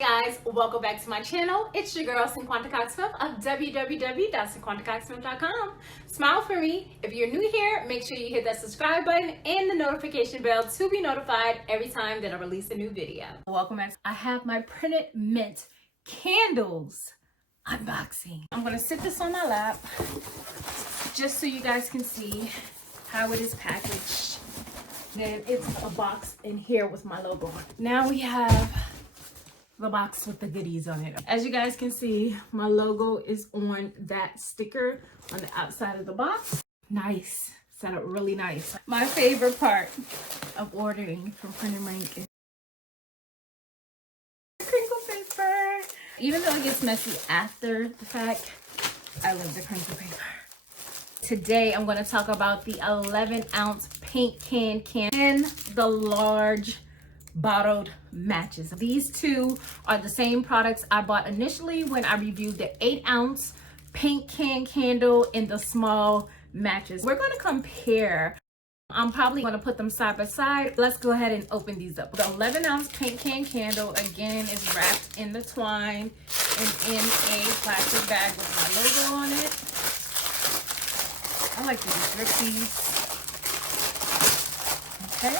Guys, welcome back to my channel. It's your girl Cinquanta Cox-Smith of www.cinquantacoxsmith.com. Smile for me. If you're new here, make sure you hit that subscribe button and the notification bell to be notified every time that I release a new video. Welcome back. I have my printed mint candles unboxing. I'm gonna sit this on my lap just so you guys can see how it is packaged. Then it's a box in here with my logo on it. Now we have the box with the goodies on it. As you guys can see, my logo is on that sticker on the outside of the box. Nice, set up really nice. My favorite part of ordering from Printed Ink is crinkle paper. Even though it gets messy after the fact, I love the crinkle paper. Today, I'm gonna talk about the 11-ounce paint can and the large bottled matches. These two are the same products I bought initially when I reviewed the 8-ounce paint can candle and the small matches. We're going to compare. I'm probably going to put them side by side. Let's go ahead and open these up. The 11-ounce paint can candle again is wrapped in the twine and in a plastic bag with my logo on it. I like to Descript these. Okay.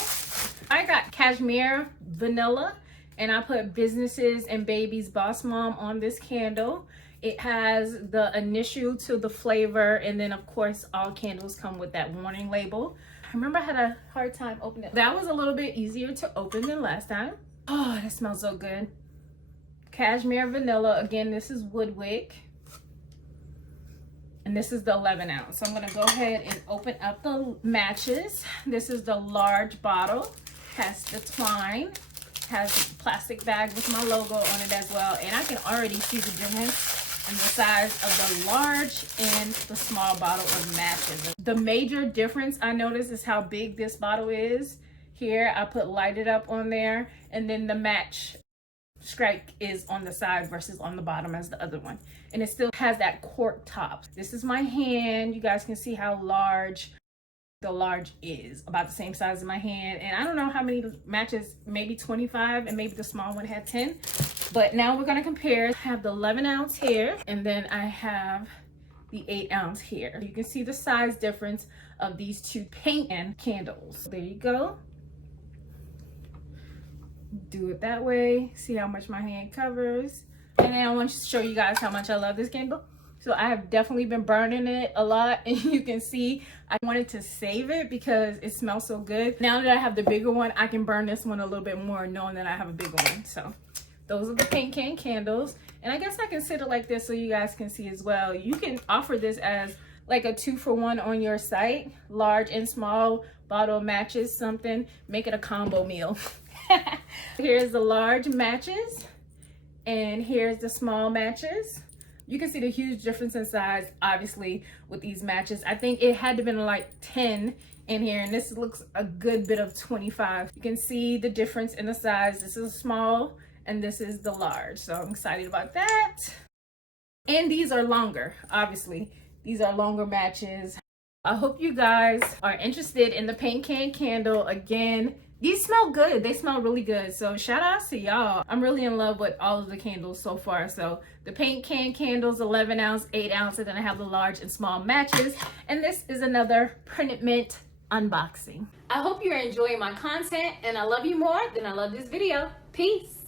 I got cashmere vanilla and I put businesses and babies boss mom on this candle. It has the initial to the flavor, and then of course all candles come with that warning label. I remember I had a hard time opening it. That was a little bit easier to open than last time. Oh, that smells so good. Cashmere vanilla. Again, this is Woodwick. And this is the 11-ounce. So I'm gonna go ahead and open up the matches. This is the large bottle. Has the twine, has a plastic bag with my logo on it as well, and I can already see the difference in the size of the large and the small bottle of matches. The major difference I noticed is how big this bottle is. Here I put lighted up on there, and then the match stripe is on the side versus on the bottom as the other one, and it still has that cork top. This is my hand. You guys can see how large the large is, about the same size as my hand, and I don't know how many matches, maybe 25, and maybe the small one had 10. But now we're going to compare. I have the 11-ounce here, and then I have the 8-ounce here. You can see the size difference of these two paint and candles. There you go. Do it that way. See how much my hand covers. And then I want to show you guys how much I love this candle. So I have definitely been burning it a lot, and you can see I wanted to save it because it smells so good. Now that I have the bigger one, I can burn this one a little bit more knowing that I have a bigger one. So those are the paint can candles, and I guess I can sit it like this so you guys can see as well. You can offer this as like a 2-for-1 on your site, large and small bottle matches, something, make it a combo meal. Here's the large matches, and here's the small matches. You can see the huge difference in size, obviously, with these matches. I think it had to been like 10 in here, and this looks a good bit of 25. You can see the difference in the size. This is small, and this is the large. So I'm excited about that. And these are longer, obviously. These are longer matches. I hope you guys are interested in the paint can candle. Again, these smell good. They smell really good. So shout out to y'all. I'm really in love with all of the candles so far. So the paint can candles, 11-ounce, 8-ounce, and then I have the large and small matches. And this is another Printed Mint unboxing. I hope you're enjoying my content, and I love you more than I love this video. Peace.